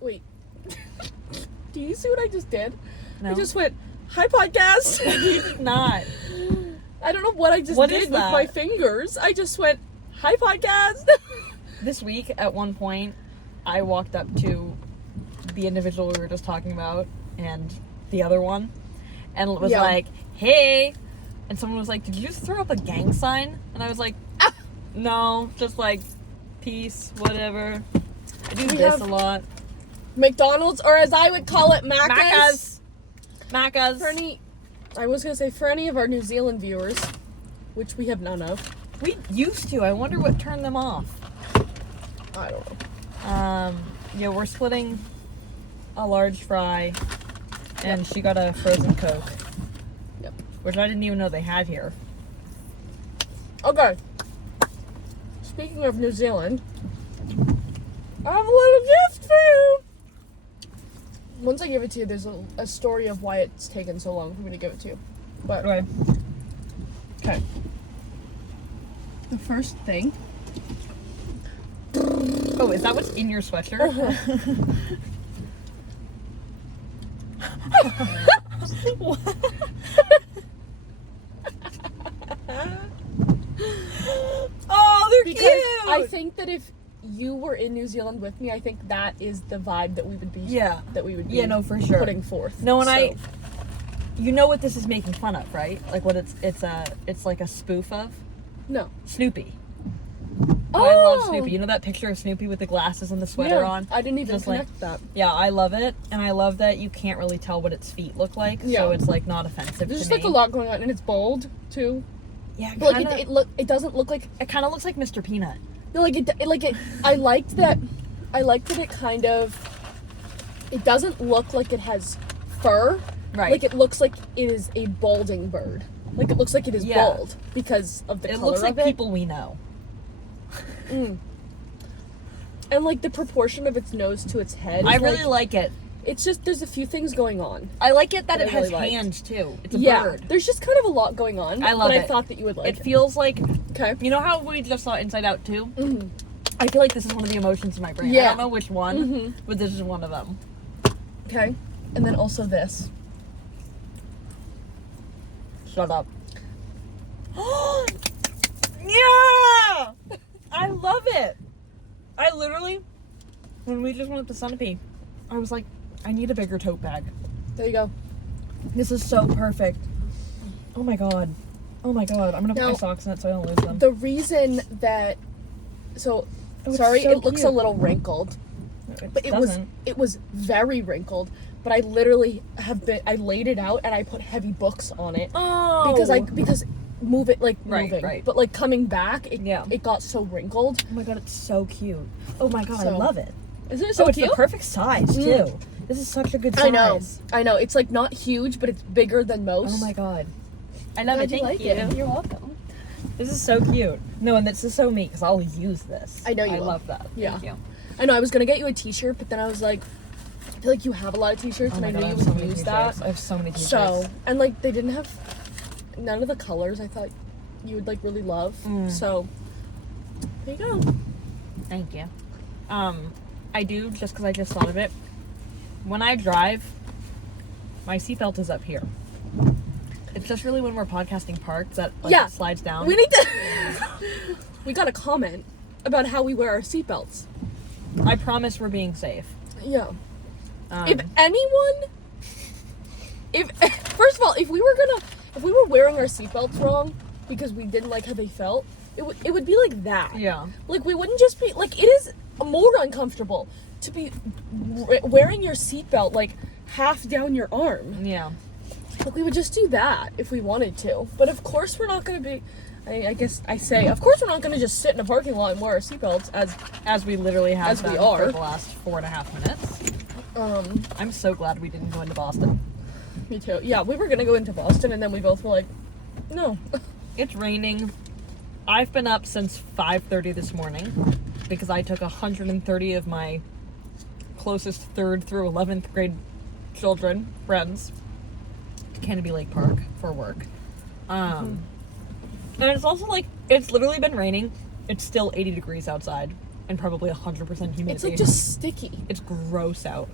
Wait. Do you see what I just did? No. I just went, hi, podcast. You did not. I don't know what I just What did is with that? my fingers. I just went, hi, podcast. This week, at one point, I walked up to the individual we were just talking about and the other one and was Yeah. like, hey. And someone was like, did you just throw up a gang sign? And I was like, no, just like, peace, whatever. I do We this have a lot. McDonald's, or as I would call it, Macca's. Macca's. For any of our New Zealand viewers, which we have none of. We used to. I wonder what turned them off. I don't know. Yeah, we're splitting a large fry, and she got a frozen Coke. Yep. Which I didn't even know they had here. Okay. Speaking of New Zealand, I have a little gift for you. Once I give it to you, there's a story of why it's taken so long for me to give it to you. But, Okay. okay. The first thing. Oh, is that what's in your sweatshirt? What? Oh, they're Because cute! I think that if you were in New Zealand with me, I think that is the vibe that we would be Yeah. be no, for sure. putting forth. No, and So, you know what this is making fun of, right? Like what it's like a spoof of? no. Snoopy. Oh, I love Snoopy. You know that picture of Snoopy with the glasses and the sweater on? I didn't even Just like- connect that. Yeah, I love it, and I love that you can't really tell what its feet look like, Yeah. so it's like not offensive There's to just me. like a lot going on, and it's bold too. Yeah, But kinda, like it doesn't look like it kind of looks like Mr. Peanut. no, I liked that it kind of, it doesn't look like it has fur. Right. Like it looks like it is a balding bird. Like it looks like it is Yeah. bald because of the It color looks like of it. people we know. And like the proportion of its nose to its head. I is, really like it. It's just there's a few things going on. I like it that That it I has really liked. hands too. It's a Yeah, bird. there's just kind of a lot going on. I love but it. I thought that you would like It it. feels like, Okay. you know how we just saw Inside Out 2? Mhm. I feel like this is one of the emotions in my brain. I Yeah. don't know which one, Mhm. but this is one of them. Okay. And then also this. Shut up. Yeah! I love it. I literally, when we just went up to Sunapee, I was like, I need a bigger tote bag. There you go. This is so perfect. Oh my god. Oh my god. I'm gonna put Now- my socks in it so I don't lose them. The reason that Oh, it's sorry, so it looks a cute. little wrinkled. But it doesn't. was very wrinkled. But I literally I laid it out and I put heavy books on it Oh. because move it like Right, moving, right. but like coming back, Yeah. it got so wrinkled. Oh my god, it's so cute. Oh my god, I So- love it. Isn't it So so it's cute? the perfect size too. This is such a good size. I know. It's like not huge, but it's bigger than most. Oh my god. I love Glad it. you Thank like you. it. You're welcome. This is so cute. No, and this is so me because I'll use this. I know you I will. love that. Yeah. Thank you. I know. I was gonna get you a T-shirt, but then I was like, I feel like you have a lot of T-shirts, and I knew you have so would many use t-shirts. that. I have so many t-shirts. So, and like they didn't have none of the colors I thought you would like really love. So there you go. Thank you. I do, just because I just thought of it. When I drive, my seatbelt is up here. It's just really when we're podcasting parked that like, Yeah. it slides down. We need to. We got a comment about how we wear our seatbelts. I promise we're being safe. Yeah. Um, If anyone, if first of all, if we were wearing our seatbelts wrong because we didn't like how they felt, it would be like that. yeah. Like we wouldn't just be like, it is more uncomfortable to be wearing your seatbelt like half down your arm. Yeah. Like we would just do that if we wanted to. But of course we're not going to be. I guess I say, of course we're not going to just sit in a parking lot and wear our seatbelts As we literally have As we done are. for the last 4.5 minutes. um. I'm so glad we didn't go into Boston. Me too. Yeah, we were gonna go into Boston, and then we both were like, no. It's raining. I've been up since 5:30 this morning because I took 130 of my closest 3rd through 11th grade friends to Canopy Lake Park for work. And it's also like, it's literally been raining. It's still 80 degrees outside. and probably 100% humidity. It's like just sticky. It's gross out.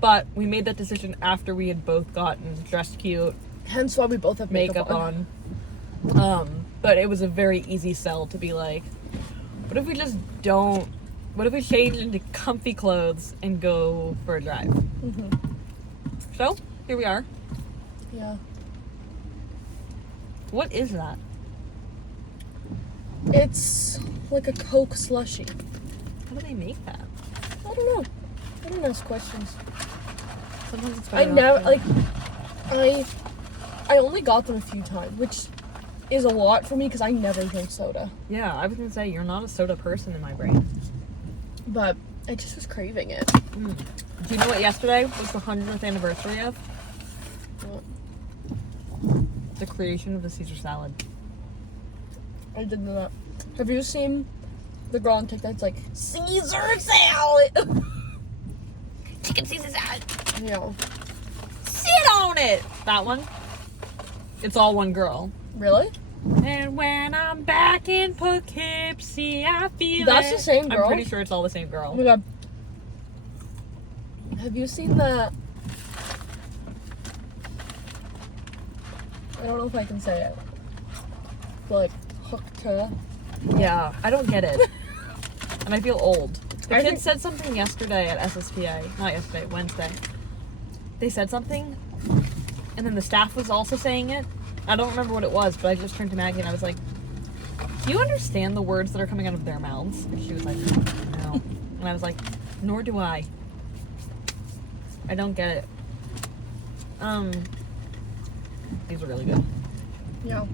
But we made that decision after we had both gotten dressed cute, Hence why we both have makeup on. But it was a very easy sell to be like, what if we just don't, what if we change into comfy clothes and go for a drive? Mm-hmm. So, here we are. Yeah. What is that? It's like a Coke slushie. How do they make that? I don't know. I don't ask questions. Sometimes it's I better never, not to. like, I only got them a few times, which is a lot for me because I never drink soda. Yeah, I was gonna say, you're not a soda person in my brain. But I just was craving it. Do you know what yesterday was the 100th anniversary of? What? The creation of the Caesar salad. I didn't know that. Have you seen the girl on TikTok that's like, Caesar salad? Chicken Caesar salad. Yeah. Sit on it! That one? It's all one girl. Really? And when I'm back in Poughkeepsie, I feel That's it. the same girl? I'm pretty sure it's all the same Oh girl. my god. Have you seen that? I don't know if I can say it. But like, Hookta. Yeah, I don't get it. And I feel old. The I kid think- said something yesterday at SSPA. Not yesterday, Wednesday. They said something, and then the staff was also saying it. I don't remember what it was, but I just turned to Maggie and I was like, do you understand the words that are coming out of their mouths? And she was like, no. And I was like, nor do I. I don't get it. These are really good. Yeah.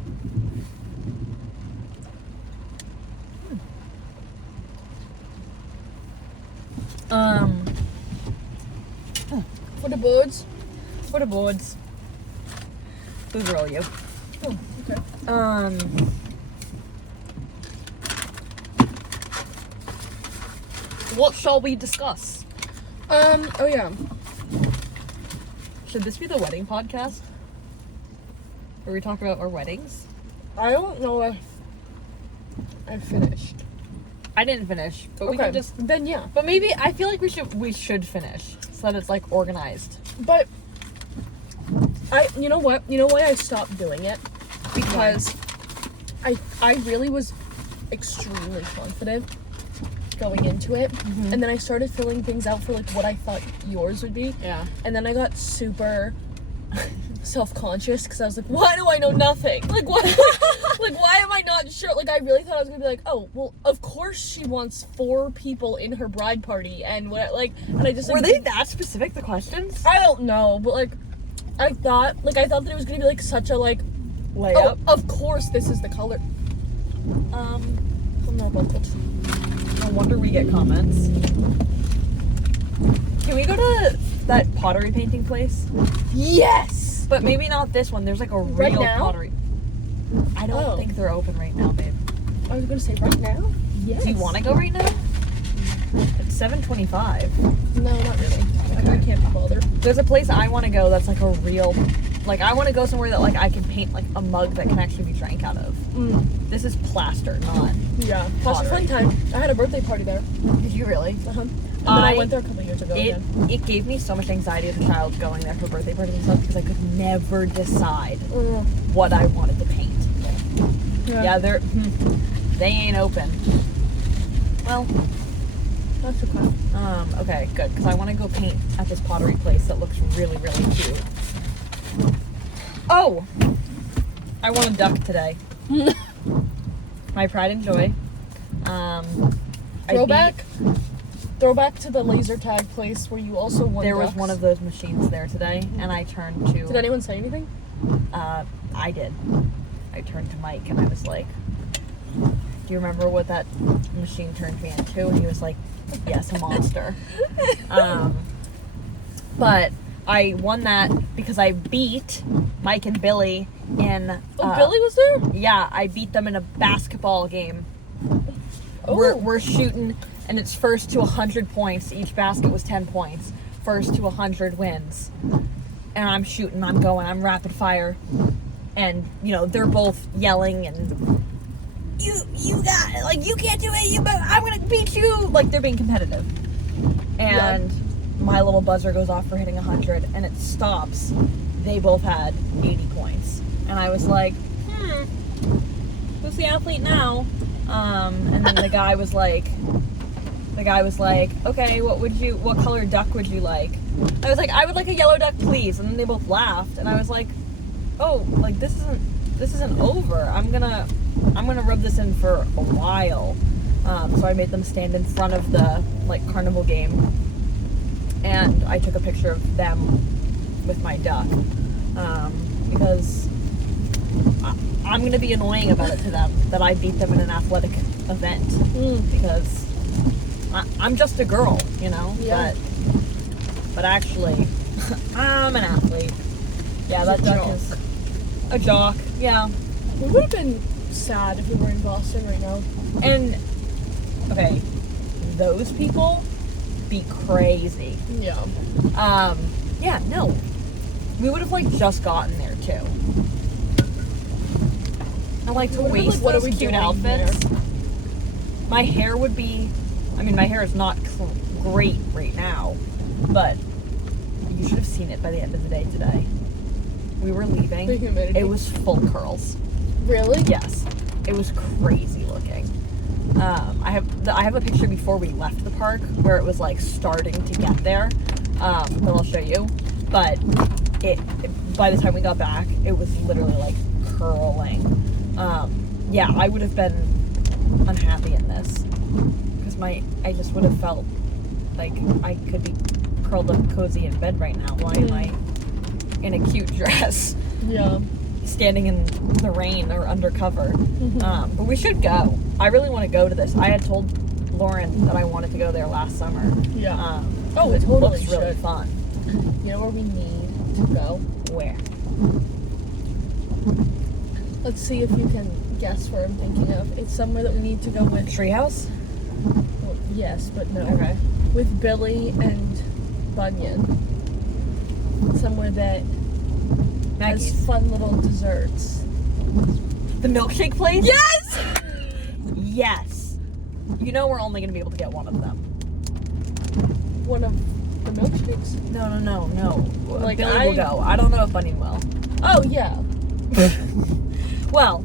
For the birds. For the boards. Those are all you. Oh, okay. What shall we discuss? Oh yeah. Should this be the wedding podcast? Where we talk about our weddings? I don't know if I finished. I didn't finish, but we can just. Then yeah. But maybe I feel like we should finish so that it's like organized. But you know what? You know why I stopped doing it? Because I really was extremely confident going into it, and then I started filling things out for like what I thought yours would be, Yeah. and then I got super self-conscious because I was like, why do I know nothing? Like what? Like why am I not sure? Like I really thought I was gonna be like, oh well, of course she wants 4 people in her bride party, and what like, and I just Were like, they that specific? The questions? I don't know, but like I thought that it was gonna be like such a like, oh, Layup. of course this is the color. I'm not about it. No wonder we get comments. Can we go to that pottery painting place? Yes. But maybe not this one. There's like a real Right now? pottery. I don't Oh. think they're open right now, babe. I was gonna say right now. Yes. Do you want to go right now? It's 7:25. No, not really. I can't be bothered. There's a place I want to go that's like a real, like I want to go somewhere that like I can paint like a mug that can actually be drank out of. This is plaster, not. Yeah. That's a fun time. I had a birthday party there. Did you really? And then I went there a couple years ago again. It gave me so much anxiety as a child going there for birthday parties and stuff because I could never decide what I wanted to paint. Yeah, they ain't open. Well, That's okay. okay, good, because I want to go paint at this pottery place that looks really, really cute. Oh! I won a duck today. My pride and joy. Throwback to the laser tag place where you also won There was ducks. one of those machines there today, and I turned to... Did anyone say anything? I did. I turned to Mike and I was like, do you remember what that machine turned me into? And he was like, yes, a monster. But I won that because I beat Mike and Billy in... Billy was there? Yeah, I beat them in a basketball game. Oh. We're shooting, and it's first to 100 points. Each basket was 10 points. First to 100 wins. And I'm shooting, I'm rapid fire. And, you know, they're both yelling and you got, like, you can't do it, I'm gonna beat you. Like, they're being competitive. And my little buzzer goes off for hitting 100, and it stops. They both had 80 points. And I was like, who's the athlete now? And then the guy was like, okay, what color duck would you like? I was like, I would like a yellow duck, please. And then they both laughed, and I was like, oh, like, this isn't over. I'm gonna rub this in for a while. So I made them stand in front of the, like, carnival game, and I took a picture of them with my duck, because I'm gonna be annoying about it to them that I beat them in an athletic event, because I'm just a girl, you know. Yeah. But actually, I'm an athlete. Yeah, that duck is a jock. Yeah. We would have been sad if we were in Boston right now. And okay, those people be crazy. Yeah. Yeah, no. We would have, like, just gotten there too. And, like, to We would've been waste like, what are those we cute doing outfits. here? My hair would be, I mean, my hair is not great right now, but you should have seen it by the end of the day today. We were leaving. The humidity. It was full curls. Really? Yes, it was crazy looking. I have a picture before we left the park where it was, like, starting to get there. That I'll show you. But by the time we got back, it was literally, like, curling. Yeah, I would have been unhappy in this because I just would have felt like I could be curled up cozy in bed right now. Why am I in a cute dress? Yeah. Standing in the rain or undercover. But we should go. I really want to go to this. I had told Lauren that I wanted to go there last summer. Yeah. Oh, it totally looks really should. fun. You know where we need to go? Where? Let's see if you can guess where I'm thinking of. It's somewhere that we need to go with. Treehouse? Well, yes, but no. Okay. With Billy and Bunyan. Somewhere that has Maggie's. fun little desserts. The milkshake place? Yes! Yes. You know we're only going to be able to get one of them. One of the milkshakes? No. Like, Billy will go. I don't know if Bunyan will. Oh, yeah. Well,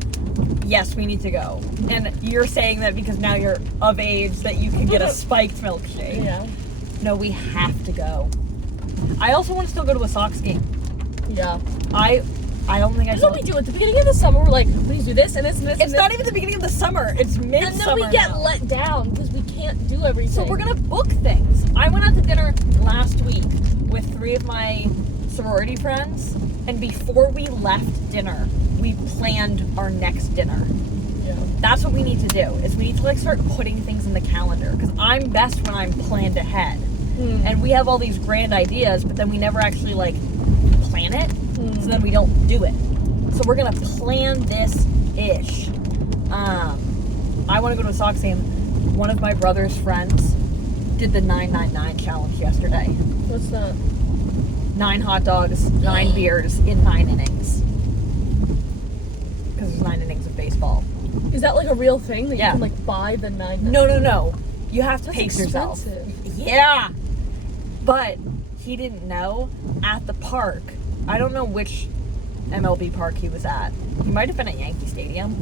yes, we need to go. And you're saying that because now you're of age that you can get a spiked milkshake. Yeah. No, we have to go. I also want to still go to a Sox game. Yeah. I don't think I That's saw. what we do at the beginning of the summer. We're like, please do this and this and this. It's not even the beginning of the summer. It's midsummer. And then we get now. let down because we can't do everything. So we're gonna book things. I went out to dinner last week with 3 of my sorority friends, and before we left dinner, we planned our next dinner. Yeah. That's what we need to do. Is we need to, like, start putting things in the calendar, because I'm best when I'm planned ahead. And we have all these grand ideas, but then we never actually, like, plan it. So then we don't do it. So we're gonna plan this ish. I want to go to a Sox game. One of my brother's friends did the 999 challenge yesterday. What's that? 9 hot dogs, 9 beers in 9 innings. Because there's 9 innings of baseball. Is that like a real thing that Yeah. you can like buy the 9? No. You have to That's pace yourself. expensive. Yeah. But he didn't know at the park. I don't know which MLB park he was at. He might have been at Yankee Stadium.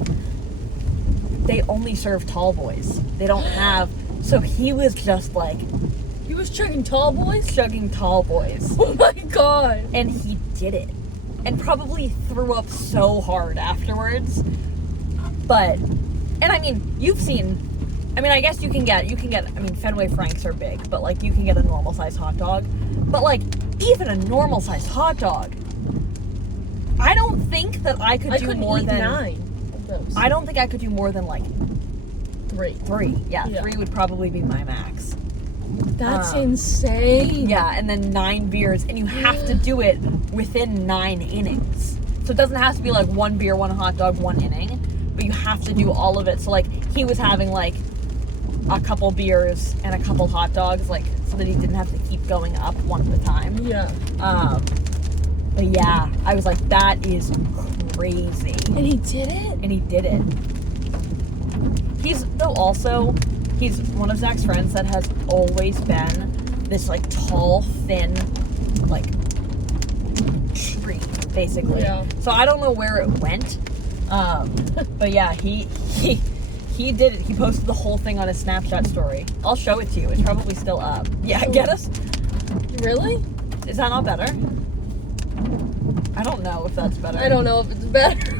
They only serve tall boys. They don't have. So he was just like He was chugging tall boys? chugging tall boys. Oh my god. And he did it. And probably threw up so hard afterwards. But, and I mean, you've seen, I mean, I guess you can get, I mean, Fenway Franks are big, but, like, you can get a normal sized hot dog. But, like, even a normal sized hot dog, I don't think that I could do couldn't more eat than 9 of those. I don't think I could do more than, like, 3. 3. Yeah, Yeah. 3 would probably be my max. That's insane. Yeah, and then 9 beers, and you have to do it within 9 innings. So it doesn't have to be like 1 beer, 1 hot dog, 1 inning, but you have to do all of it. So, like, he was having like a couple beers and a couple hot dogs, like, so that he didn't have to keep going up one at a time. Yeah. But yeah, I was like, that is crazy. And he did it? And he did it. He's one of Zach's friends that has always been this, like, tall, thin, like, tree, basically. Yeah. So I don't know where it went. But yeah, he did it. He posted the whole thing on his Snapchat story. I'll show it to you. It's probably still up. Yeah, get us? Really? Is that not better? I don't know if that's better. I don't know if it's better.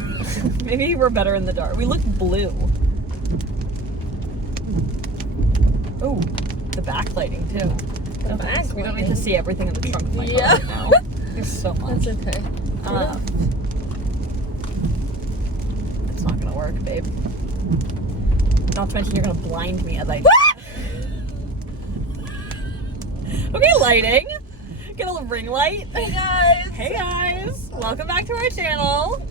Maybe we're better in the dark. We look blue. Oh, the backlighting too. The We don't need backlighting. to see everything in the trunk of my car Yeah. right now. There's so much. That's okay. It's not gonna work, babe. Not to mention you're gonna blind me as I. Okay, lighting. Get a little ring light. Hey guys. Hey guys, welcome back to our channel.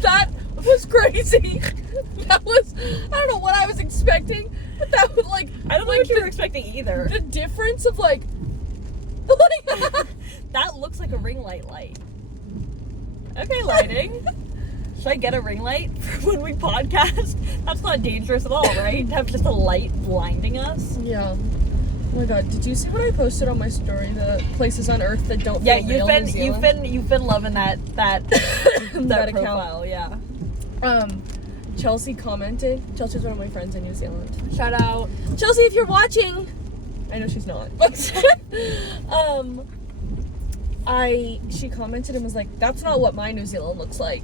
That was crazy. That was, I don't know what I was expecting, but that was like, I don't know what you were expecting either. the difference of like That looks like a ring light. Okay, lighting. Should I get a ring light for when we podcast? That's not dangerous at all, right? To have just a light blinding us. Yeah. Oh my god, did you see what I posted on my story? The places on Earth that don't Yeah, feel real in New Zealand? you've been loving that that account. profile, yeah. Chelsea commented. Chelsea's one of my friends in New Zealand. Shout out. Chelsea, if you're watching. I know she's not. She commented and was like, that's not what my New Zealand looks like.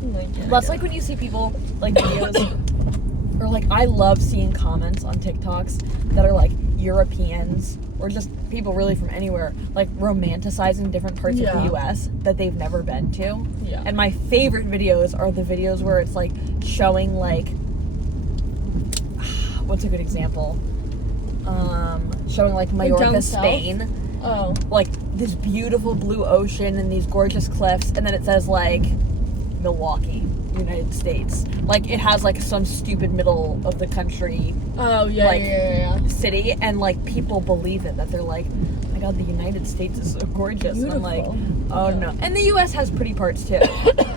I'm like, yeah, That's yeah. like when you see people, like, videos, or like, I love seeing comments on TikToks that are like Europeans, or just people really from anywhere, like romanticizing different parts of the US that they've never been to. Yeah. And my favorite videos are the videos where it's like showing like, what's a good example? Showing like Mallorca, down south? Spain. Oh. Like this beautiful blue ocean and these gorgeous cliffs, and then it says like Milwaukee, United States. Like it has like some stupid middle of the country Oh, yeah, like, yeah. city, and like people believe it, that they're like, oh my god, the United States is so gorgeous. And I'm like, Beautiful. oh Yeah. no. And the US has pretty parts too.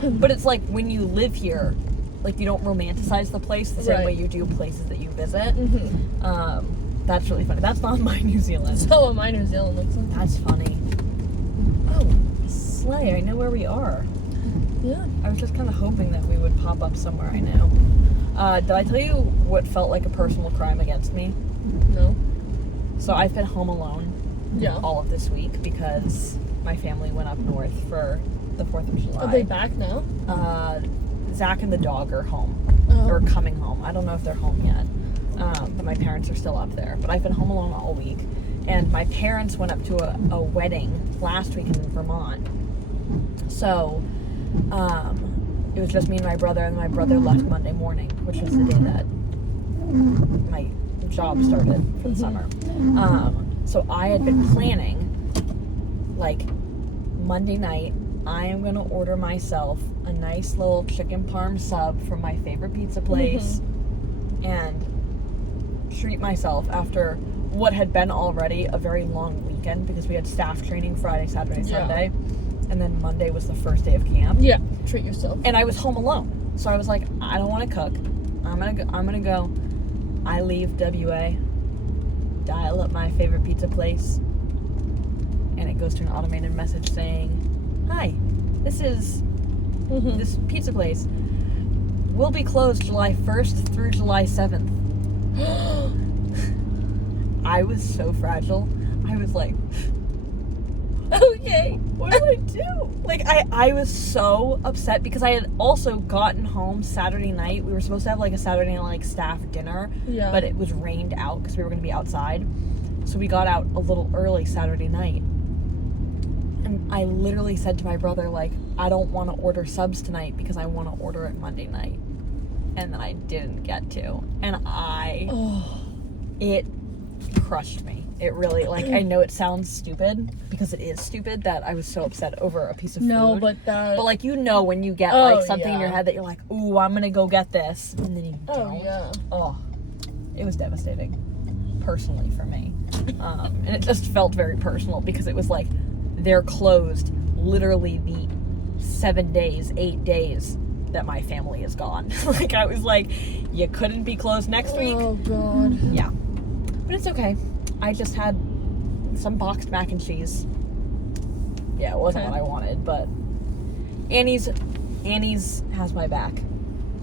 But it's like when you live here, like you don't romanticize the place the same Right. way you do places that you visit. Mm-hmm. That's really funny. That's not my New Zealand. So what my New Zealand looks like. That's funny. Oh, Slay, I know where we are. Yeah. I was just kind of hoping that we would pop up somewhere I know. Did I tell you what felt like a personal crime against me? No. So I've been home alone Yeah. all of this week because my family went up north for the 4th of July. Are they back now? Zach and the dog are home, Oh. or coming home. I don't know if they're home yet, but my parents are still up there. But I've been home alone all week, and my parents went up to a wedding last week in Vermont. So it was just me and my brother, and my brother left Monday morning, which was the day that my job started for the summer. So I had been planning, like, Monday night, I am going to order myself a nice little chicken parm sub from my favorite pizza place and treat myself after what had been already a very long weekend, because we had staff training Friday, Saturday, Sunday, and then Monday was the first day of camp. Yeah. Treat yourself. And I was home alone, so I was like, I don't want to cook. I'm gonna go. I leave WA, dial up my favorite pizza place, and it goes to an automated message saying, "Hi, this is this pizza place. Will be closed July 1st through July 7th." I was so fragile. I was like, okay, what do I do? Like, I was so upset because I had also gotten home Saturday night. We were supposed to have like a Saturday night like staff dinner, Yeah. but it was rained out because we were going to be outside. So we got out a little early Saturday night. And I literally said to my brother, like, I don't want to order subs tonight because I want to order it Monday night. And then I didn't get to. And it crushed me. It really, like, I know it sounds stupid, because it is stupid that I was so upset over a piece of food. No, but that. But, like, you know when you get, Oh, like, something in your yeah. head that you're like, ooh, I'm gonna go get this. And then you don't. Oh, yeah. Oh, it was devastating, personally, for me. And it just felt very personal, because it was like, they're closed literally the 7 days, 8 days that my family is gone. Like, I was like, you couldn't be closed next week. Oh, God. Yeah. But it's okay. I just had some boxed mac and cheese. Yeah, it wasn't Okay. what I wanted, but Annie's has my back.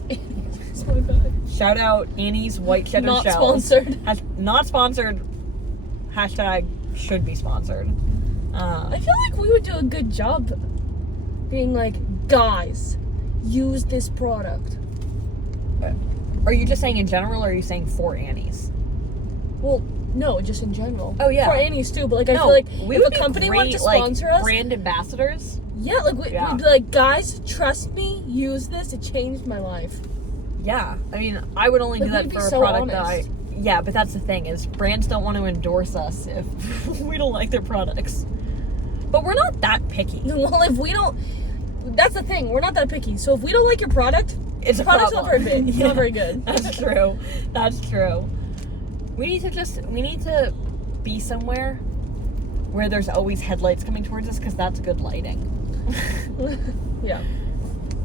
It's my bad. Shout out Annie's White Cheddar Not Shells. sponsored. Not sponsored. Hashtag should be sponsored. I feel like we would do a good job being like, guys, use this product. Are you just saying in general, or are you saying for Annie's? Well, no, just in general. Oh, yeah. For Annie's too, but like I No, feel like we if would a be company great, wanted to sponsor like, us, brand ambassadors. yeah, like we'd be like, guys, trust me, use this. It changed my life. Yeah, I mean, I would only Like, do that we'd be for a so product that honest. yeah, but that's the thing, is brands don't want to endorse us if we don't like their products. But we're not that picky. Well, if we don't, that's the thing. We're not that picky. So if we don't like your product, It's a product's problem. not very big. It's not very good. That's true. That's true. We need to be somewhere where there's always headlights coming towards us, because that's good lighting. Yeah.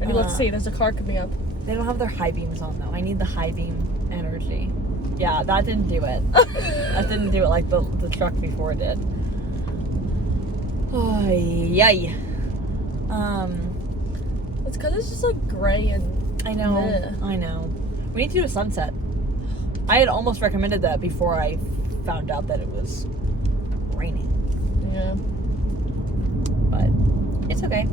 Maybe let's see. There's a car coming up. They don't have their high beams on though. I need the high beam energy. Yeah, that didn't do it. That didn't do it like the truck before did. Oh, yay. It's because it's just like gray and. I know. Bleh. I know. We need to do a sunset. I had almost recommended that before I found out that it was raining. Yeah. But it's okay.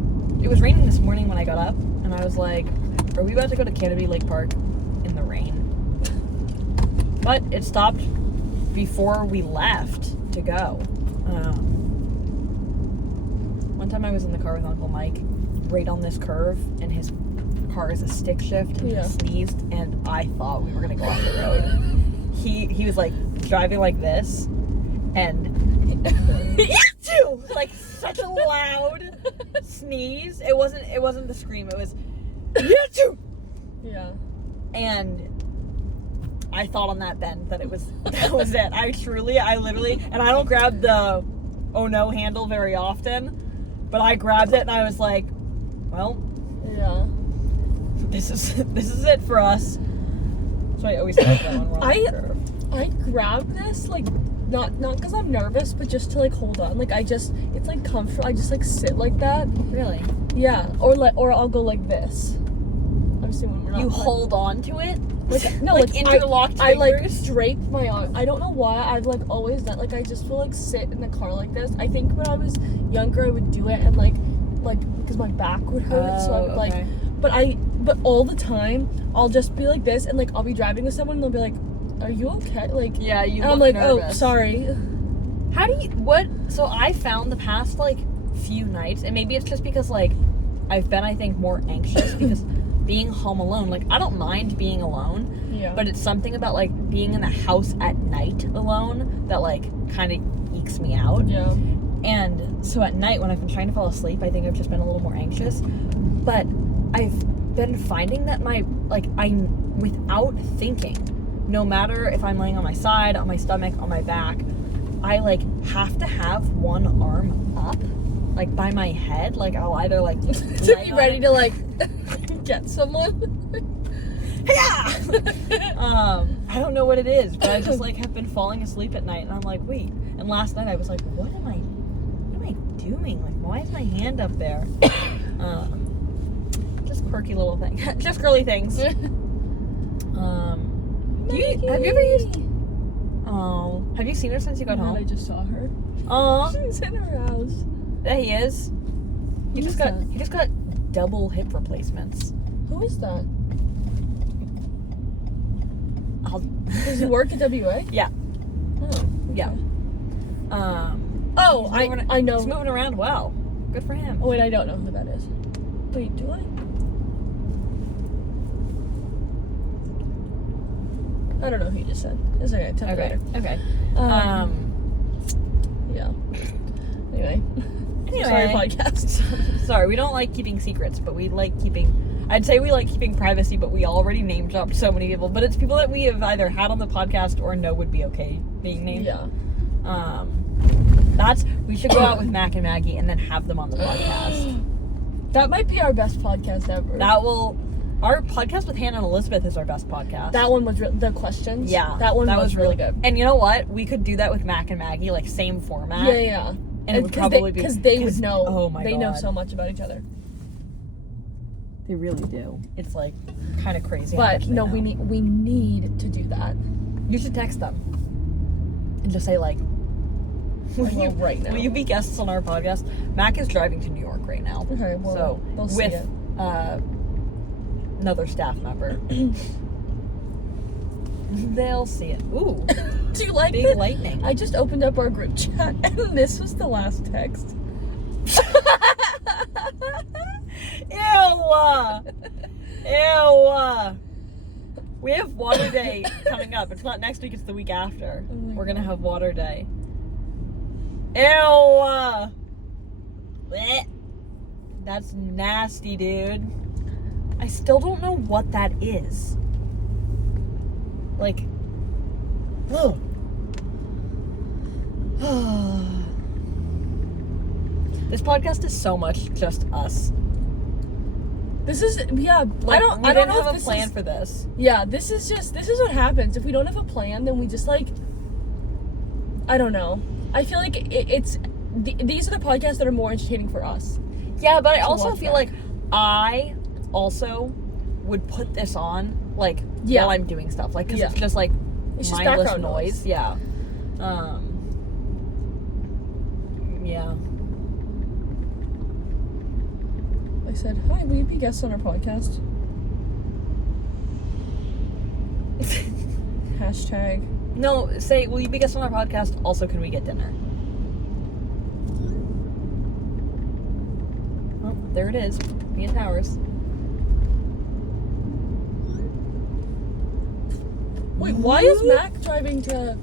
It was raining this morning when I got up, and I was like, are we about to go to Canopy Lake Park in the rain? But it stopped before we left to go. One time I was in the car with Uncle Mike, right on this curve, and his car is a stick shift, and Yeah. he sneezed, and I thought we were gonna go off the road. He was like driving like this, and like such a loud sneeze. It wasn't the scream. It was Yeah. and I thought on that bend that that was it. I literally, and I don't grab the oh no handle very often, but I grabbed it and I was like, well, Yeah. this is it for us. So I always think that when we're on the curve. I grab this like not because I'm nervous, but just to like hold on. Like it's like comfort. I just like sit like that. Really? Yeah. Or I'll go like this. Obviously when we're not. You like, hold on to it? Like no, like like interlocked I like fingers? drape my arm. I don't know why I've like always done. Like I just will like sit in the car like this. I think when I was younger I would do it and like because my back would hurt, so I would like. okay. But all the time I'll just be like this and like I'll be driving with someone and they'll be like, "Are you okay?" Like Yeah, you and I'm look like, "Oh, nervous. sorry." How do you, so I found the past, like, few nights, and maybe it's just because, like, I've been, I think, more anxious, because being home alone, like, I don't mind being alone, Yeah. but it's something about, like, being in the house at night alone that, like, kind of ekes me out. Yeah. And so at night, when I've been trying to fall asleep, I think I've just been a little more anxious, but I've been finding that without thinking, no matter if I'm laying on my side, on my stomach, on my back, I like have to have one arm up, like by my head. Like I'll either like To be ready to like get someone. yeah. I don't know what it is, but I just like have been falling asleep at night, and I'm like, wait. And last night I was like, what am I doing? Like, why is my hand up there? Just quirky little thing, just girly things. Have you ever used? Oh, have you seen her since you got I home? just saw her. Oh, She's in her house. there he is. He Who's just got double hip replacements. Who is that? Does he I'll, work at WA? yeah, Oh, okay. yeah. Oh, He's moving- I know. He's moving around well. Good for him. Oh wait, I don't know who that is. Wait, do I? I don't know who you just said. It's okay. Tell me later. Okay. Yeah. Anyway. Anyway. Sorry, podcast. Sorry, we don't like keeping secrets, but we like keeping. I'd say we like keeping privacy, but we already name dropped so many people. But it's people that we have either had on the podcast or know would be okay being named. Yeah. We should go out with Mac and Maggie and then have them on the podcast. That might be our best podcast ever. That will Our podcast with Hannah and Elizabeth is our best podcast. That one was the questions. Yeah. That one was really good. And you know what? We could do that with Mac and Maggie, like same format. Yeah. And it would probably be... Because they would know. Oh my God. They know so much about each other. They really do. It's like kind of crazy. But no, we need to do that. You should text them. And just say like... right now. Will you be guests on our podcast? Mac is driving to New York right now. Okay, well, so they'll see with it. Another staff member. They'll see it. Ooh. Do you like big it? lightning? I just opened up our group chat and this was the last text. Ew! Ew! We have water day coming up. It's not next week, it's the week after. We're gonna have water day. Ew! Blech. That's nasty, dude. I still don't know what that is. Like, ugh. This podcast is so much just us. This is I don't We I don't didn't know have if a plan for this. Yeah, this is what happens. If we don't have a plan, then we just like, I don't know. I feel like these are the podcasts that are more entertaining for us. Yeah, but I also watch feel back. like I also would put this on like Yeah. while I'm doing stuff, like because Yeah. it's just like It's just mindless background noise. Yeah. Yeah. I said, "Hi, will you be guests on our podcast?" Hashtag. No, say, will you be guest on our podcast? Also, can we get dinner? Oh, there it is. Me and Towers. Wait, why is Mac driving to?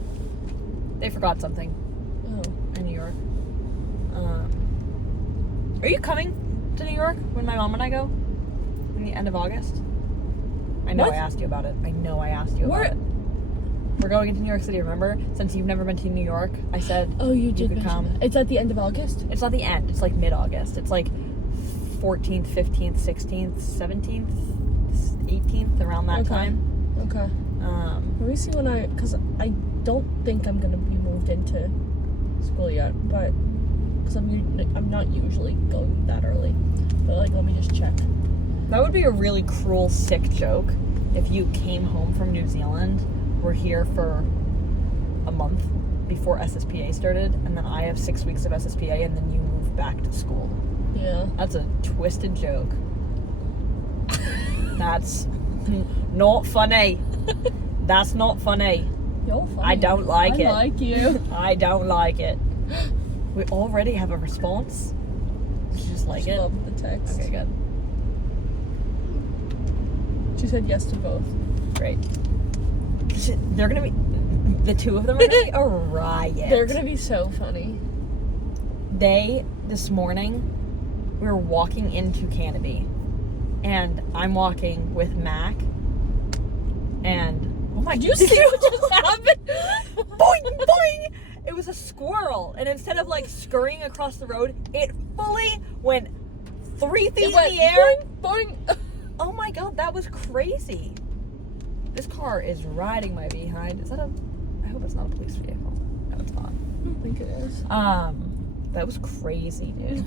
They forgot something Oh, in New York. Are you coming to New York when my mom and I go? In the end of August? I know What? I asked you about it. I know I asked you about it. We're going into New York City, remember? Since you've never been to New York, I said Oh, you did could mention come. that. It's at the end of August. It's not the end. It's like mid-August. It's like 14th, 15th, 16th, 17th, 18th, around that Okay. time. Okay. Let me see because I don't think I'm gonna be moved into school yet, but because I'm not usually going that early. But like, let me just check. That would be a really cruel, sick joke if you came home from New Zealand, were here for a month before SSPA started, and then I have 6 weeks of SSPA, and then you move back to school. Yeah. That's a twisted joke. That's not funny. That's not funny. You're funny. I don't like it. I like you. I don't like it. We already have a response. Did you just like it? Love the text. Okay, good. She said yes to both. Great. They're gonna be, the two of them are gonna be a riot. They're gonna be so funny. This morning, we were walking into Canopy, and I'm walking with Mac, and, oh my, Did you see what just happened? boing, boing! It was a squirrel, and instead of like scurrying across the road, it fully went 3 feet It went in the air. boing, boing. Oh my God, that was crazy. This car is riding my behind. Is that I hope it's not a police vehicle. No, it's not. I don't think it is. That was crazy, dude.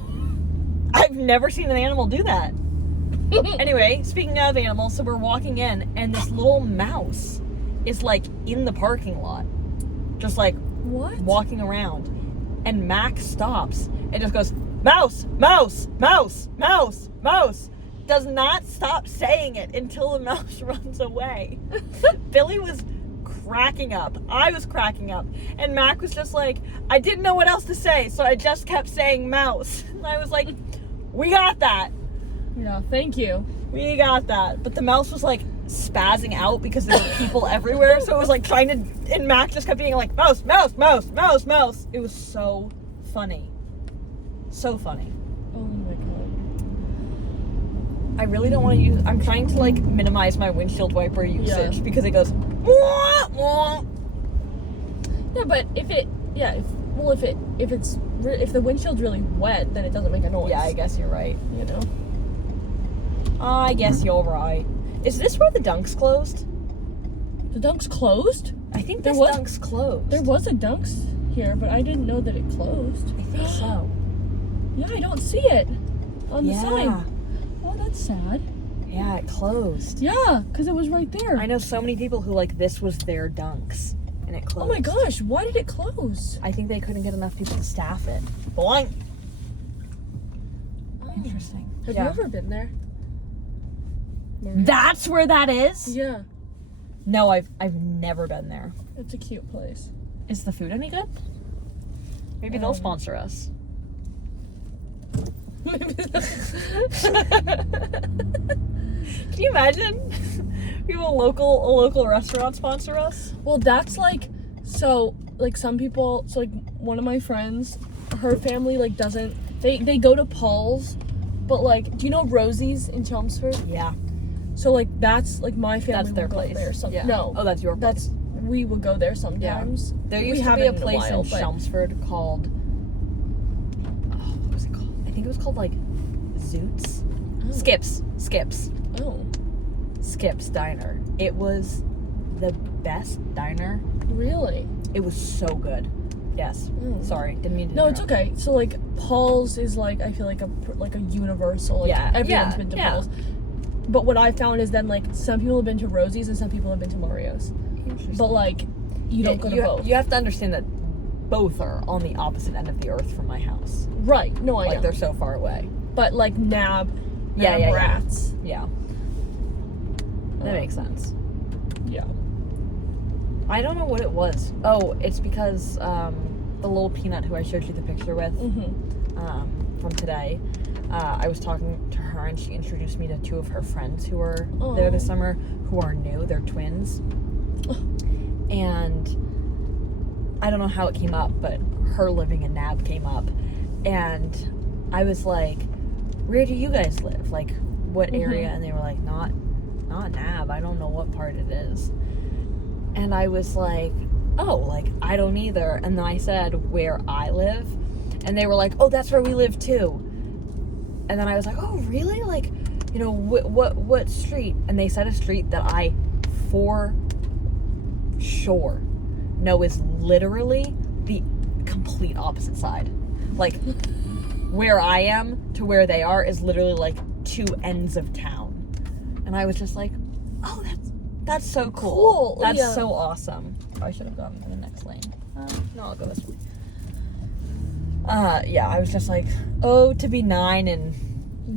I've never seen an animal do that. Anyway, speaking of animals, so we're walking in, and this little mouse is like in the parking lot, just like What? walking around, and Mac stops and just goes, mouse, mouse, mouse, mouse, mouse. Does not stop saying it until the mouse runs away. Billy was cracking up. I was cracking up. And Mac was just like, I didn't know what else to say, so I just kept saying mouse. And I was like, we got that. Yeah, thank you. We got that. But the mouse was like spazzing out because there were people everywhere. So it was like trying to, and Mac just kept being like, mouse, mouse, mouse, mouse, mouse. It was so funny. So funny. Oh my god. I really don't want to use, I'm trying to like minimize my windshield wiper usage because it goes, wah, wah. Yeah, but if the windshield's really wet, then it doesn't make a noise. Yeah, I guess you're right. You know. I guess you're right. Is this where the Dunk's closed? The Dunk's closed? I think There this was- Dunk's closed. There was a Dunk's here, but I didn't know that it closed. I think so. Yeah, I don't see it on the Yeah. sign. Oh, that's sad. Yeah, it closed. Yeah, because it was right there. I know so many people who, like, this was their Dunk's, and it Oh closed. my gosh, why did it close? I think they couldn't get enough people to staff it. Boing! Interesting. Have Yeah. you ever been there? That's where that is? Yeah, No, I've never been there. it's a cute place. Is the food any good? Maybe they'll Um, sponsor us. Can you imagine? We have a local restaurant sponsor us? Well, that's like, so, like, some people, so, like, one of my friends, her family, like, doesn't, they go to Paul's, but, like, do you know Rosie's in Chelmsford? Yeah, So, like, that's, like, my family that's their would go place. there. Yeah. No, Oh, that's your place. that's, we would go there sometimes. There We used to be haven't a in place while, in but- Chelmsford called. Oh, what was it called? I think it was called like Zoots. Oh. Skips Diner. It was the best diner. Really? It was so good. Yes. Oh. Sorry, didn't mean to. No, it's interrupt. okay. So, like, Paul's is, like, I feel like a universal, like, Yeah, everyone's yeah, been to yeah. Paul's. But what I found is then, like, some people have been to Rosie's and some people have been to Mario's. Interesting. But, like, you don't go to both. You have to understand that both are on the opposite end of the earth from my house. Right. No, I Like know. they're so far away. But, like, Nab Yeah. Rats. Yeah. That makes sense. Yeah. I don't know what it was. Oh, it's because the little peanut who I showed you the picture with Mm-hmm. from today. I was talking to her and she introduced me to two of her friends who were Aw. there this summer who are new. They're twins. And I don't know how it came up, but her living in Nab came up. And I was like, where do you guys live? Like, what area? And they were like, not Nab. I don't know what part it is. And I was like, oh, like, I don't either. And then I said where I live. And they were like, oh, that's where we live too. And then I was like, oh, really? Like, you know, what street? And they said a street that I, for sure, know is literally the complete opposite side. Like, where I am to where they are is literally like two ends of town. And I was just like, oh, that's so cool. Cool, That's yeah. so awesome. Oh, I should have gone to the next lane. No, I'll go this way. Yeah, I was just like, oh, to be 9 and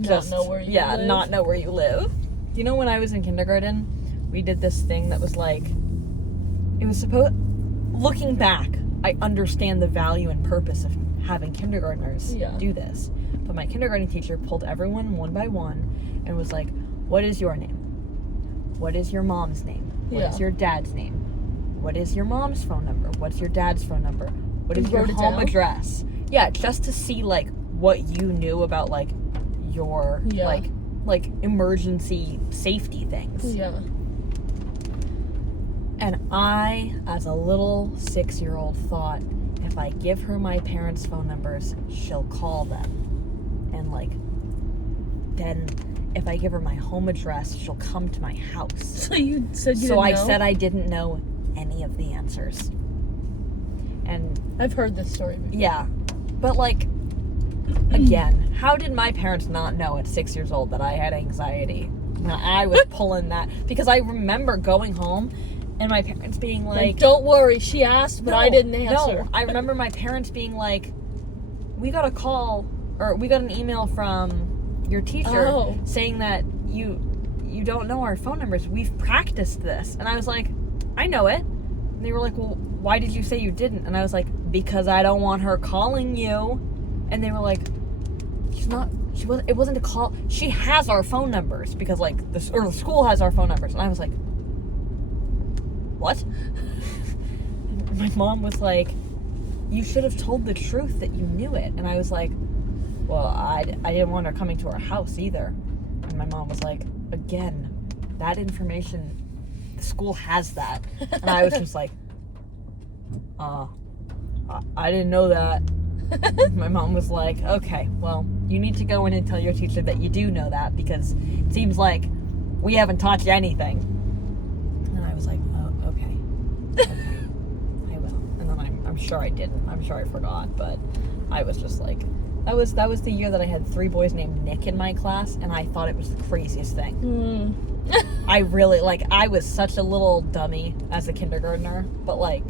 just know where you live. not know where you live. You know, when I was in kindergarten, we did this thing that was like, it was supposed. Looking back, I understand the value and purpose of having kindergartners do this. But my kindergarten teacher pulled everyone one by one and was like, "What is your name? What is your mom's name? What is your dad's name? What is your mom's phone number? What's your dad's phone number? What is You your wrote it home down? address?" Yeah, just to see like what you knew about like your like emergency safety things. Yeah. And I, as a little 6-year-old, thought, if I give her my parents' phone numbers, she'll call them. And like, then if I give her my home address, she'll come to my house. So you said you So didn't I know? said I didn't know any of the answers. And I've heard this story before. yeah, but like, again, how did my parents not know at 6 years old that I had anxiety? And I was pulling that, because I remember going home and my parents being Like, don't worry, she asked, but I didn't answer. No, I remember my parents being like, we got a call, or we got an email from your teacher saying that you don't know our phone numbers. We've practiced this. And I was like, I know it. And they were like, well, why did you say you didn't? And I was like, because I don't want her calling you. And they were like, it wasn't a call. She has our phone numbers, because like the school has our phone numbers. And I was like, what? My mom was like, you should have told the truth that you knew it. And I was like, well, I didn't want her coming to our house either. And my mom was like, again, that information, the school has that. And I was just like, I didn't know that. My mom was like, okay, well, you need to go in and tell your teacher that you do know that, because it seems like we haven't taught you anything. And I was like, oh, okay. I will. And then I'm sure I didn't. I'm sure I forgot, but I was just like, that was the year that I had 3 boys named Nick in my class, and I thought it was the craziest thing. I really, like, I was such a little dummy as a kindergartner, but, like,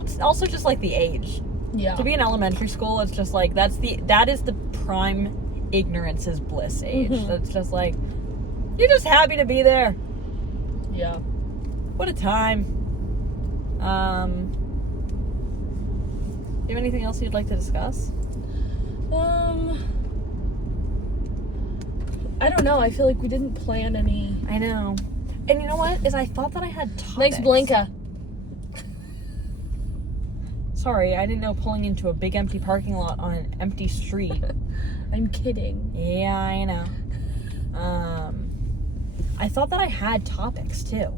it's also just, like, the age. Yeah. To be in elementary school, it's just, like, that is the prime ignorance is bliss age. That's just, like, you're just happy to be there. Yeah. What a time. Do you have anything else you'd like to discuss? I don't know. I feel like we didn't plan any. I know. And you know what? Is I thought that I had topics. Thanks, Blanca. Sorry, I didn't know pulling into a big empty parking lot on an empty street. I'm kidding. Yeah, I know. I thought that I had topics too.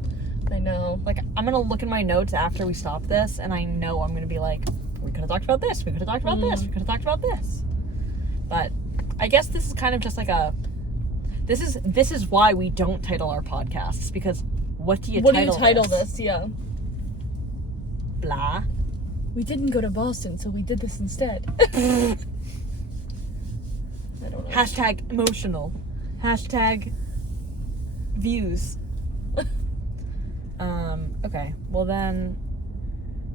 I know. Like, I'm gonna look in my notes after we stop this, and I know I'm gonna be like, we could have talked about this, we could have talked about this, we could have talked about this. But I guess this is kind of just like a. This is why we don't title our podcasts, because what do you title this? Yeah. Blah. We didn't go to Boston, so we did this instead. I don't know. Hashtag emotional. Hashtag views. Okay. Well then,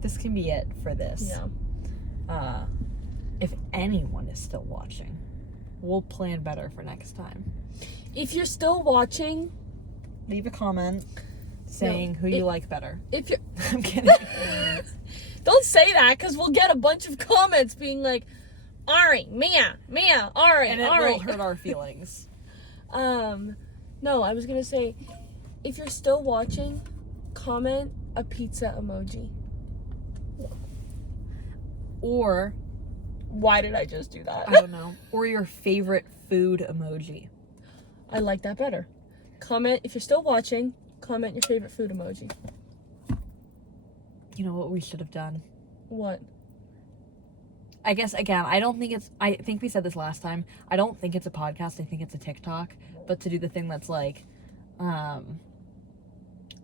this can be it for this. Yeah. If anyone is still watching, we'll plan better for next time. If you're still watching, leave a comment saying who you like better. If you're... I'm kidding. Don't say that, because we'll get a bunch of comments being like, Ari, Mia, Ari, and it Ari. will hurt our feelings. No, I was gonna say, if you're still watching, comment a pizza emoji. Or, why did I just do that? I don't know. Or your favorite food emoji. I like that better. Comment, if you're still watching, comment your favorite food emoji. You know what we should have done? What? I guess, again, I think we said this last time. I don't think it's a podcast. I think it's a TikTok. But to do the thing that's like,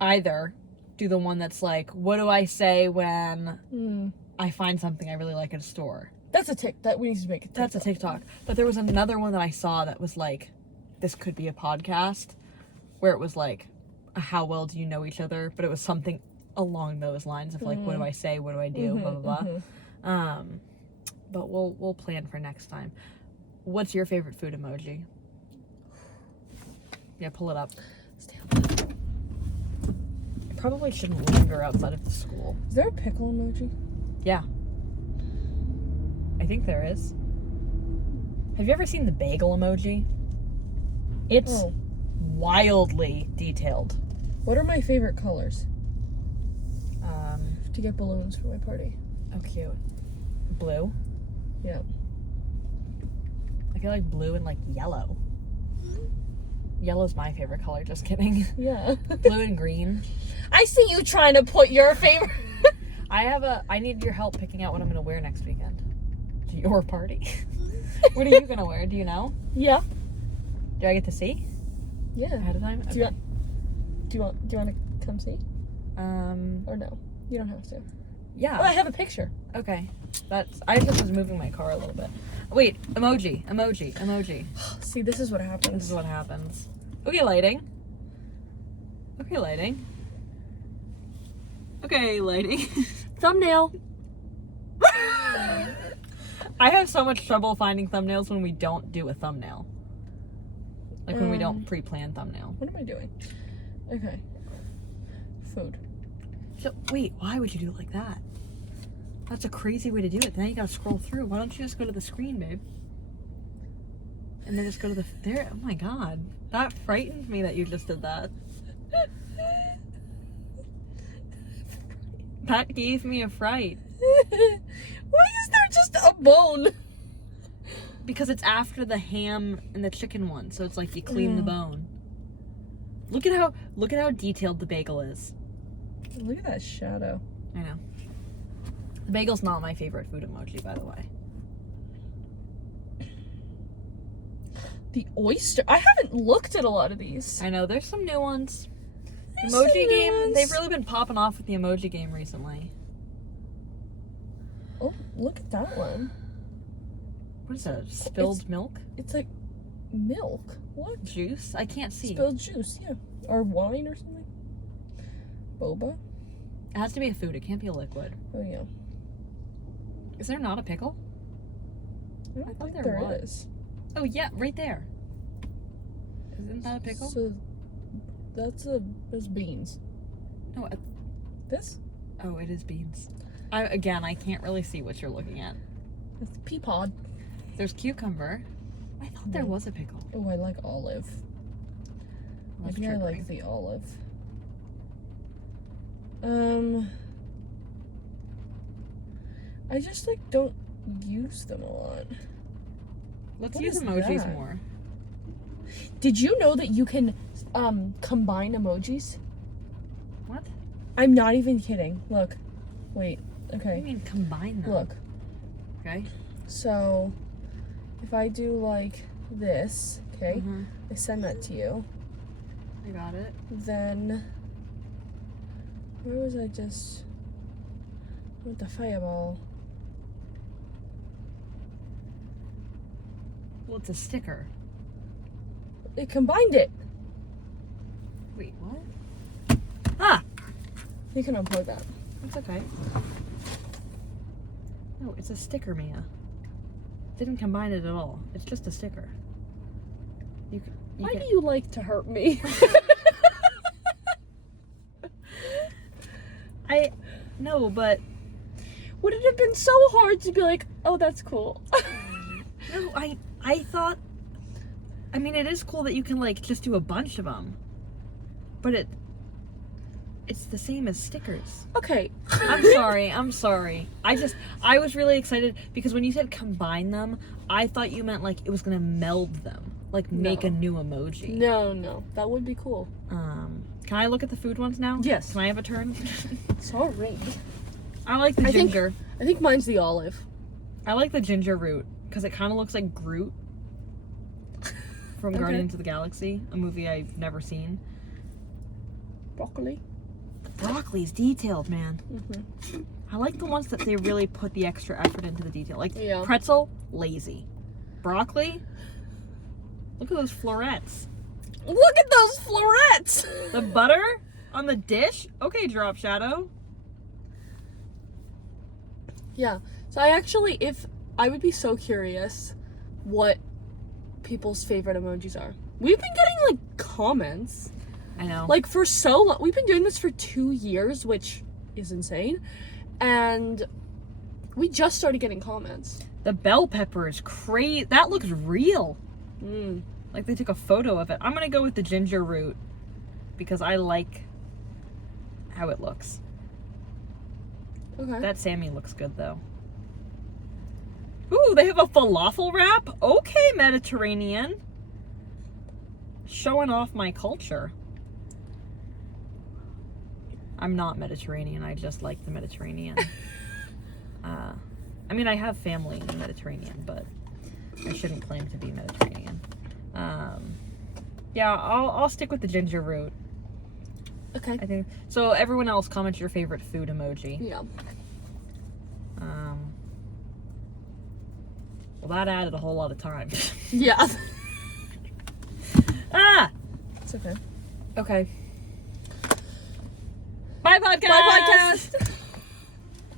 either do the one that's like, what do I say when I find something I really like at a store? That's a that we need to make a TikTok. That's a TikTok. But there was another one that I saw that was like, this could be a podcast, where it was like, how well do you know each other? But it was something along those lines of like, what do I say? What do I do? Blah, blah, blah. But we'll plan for next time. What's your favorite food emoji? Yeah, pull it up. I probably shouldn't linger outside of the school. Is there a pickle emoji? Yeah. I think there is. Have you ever seen the bagel emoji? It's wildly detailed. What are my favorite colors? To get balloons for my party. Oh, cute. Blue? Yeah. I feel like blue and like yellow. Yellow's my favorite color, just kidding. Yeah. Blue and green. I see you trying to put your favorite... I need your help picking out what I'm going to wear next weekend. To your party. What are you going to wear? Do you know? Yeah. Do I get to see? Yeah. Ahead of time? Okay. Do you want to come see? Or no? You don't have to. Yeah. Oh, I have a picture. Okay. I just was moving my car a little bit. Wait, emoji. See, this is what happens. This is what happens. Okay, lighting. Thumbnail. I have so much trouble finding thumbnails when we don't do a thumbnail. Like when we don't pre-plan thumbnail. What am I doing? Okay. Food. So, wait, why would you do it like that? That's a crazy way to do it. Then you gotta scroll through. Why don't you just go to the screen, babe? And then just go to there. Oh my god. That frightened me that you just did that. That gave me a fright. Why is there just a bone? Because it's after the ham and the chicken one, so it's like you clean the bone. Look at how detailed the bagel is. Look at that shadow. I know. The bagel's not my favorite food emoji, by the way. The oyster. I haven't looked at a lot of these. I know, there's some new ones. There's some Emoji new game, ones. they've really been popping off with the emoji game recently. Oh, look at that one. What is that? Spilled milk? It's like milk. What? Juice? I can't see. Spilled juice, yeah. Or wine or something. Boba? It has to be a food, it can't be a liquid. Oh, yeah. Is there not a pickle? I don't I thought think there there was. is. Oh yeah, right there. Isn't that a pickle? So, that's beans. No, This? oh, it is beans. I can't really see what you're looking at. That's pea pod. There's cucumber. I thought there was a pickle. Oh, I like olive. That's Maybe I triggering. like the olive. I just like don't use them a lot. Let's What use is emojis that? more. Did you know that you can combine emojis? What? I'm not even kidding. Look. Wait. What do you Okay. mean combine them? Look. Okay. So if I do like this, okay, Mhm. I send that to you. I got it. Then where was I just with the fireball? Well, it's a sticker. It combined it. Wait, what? Ah! You can unplug that. It's okay. No, it's a sticker, Mia. Didn't combine it at all. It's just a sticker. Why do you like to hurt me? No, but Would it have been so hard to be like, oh, that's cool? no, I thought. I mean, it is cool that you can like just do a bunch of them, but it's the same as stickers. Okay. I'm sorry. I was really excited because when you said combine them, I thought you meant like it was gonna meld them, like make No. a new emoji. No, that would be cool. Can I look at the food ones now? Yes. Can I have a turn? Sorry. I like the I think- ginger. I think mine's the olive. I like the ginger root because it kind of looks like Groot from Okay. Guardians of the Galaxy, a movie I've never seen. Broccoli. Broccoli's detailed, man. Mm-hmm. I like the ones that they really put the extra effort into the detail. Like Yeah. pretzel, lazy. Broccoli, look at those florets. Look at those florets! The butter on the dish. Okay, Drop Shadow. Yeah. So I would be so curious what people's favorite emojis are. We've been getting like comments. I know. Like for so long. We've been doing this for 2 years, which is insane. And we just started getting comments. The bell pepper is crazy. That looks real. Mm. Like they took a photo of it. I'm gonna go with the ginger root because I like how it looks. Okay. That Sammy looks good though. Ooh, they have a falafel wrap? Okay, Mediterranean. Showing off my culture. I'm not Mediterranean, I just like the Mediterranean. I mean, I have family in the Mediterranean, but I shouldn't claim to be Mediterranean. Yeah, I'll stick with the ginger root. Okay. I think so. Everyone else, comment your favorite food emoji. Yeah. Well, that added a whole lot of time. Yeah. Ah. It's okay. Okay. Bye, podcast. Bye, podcast.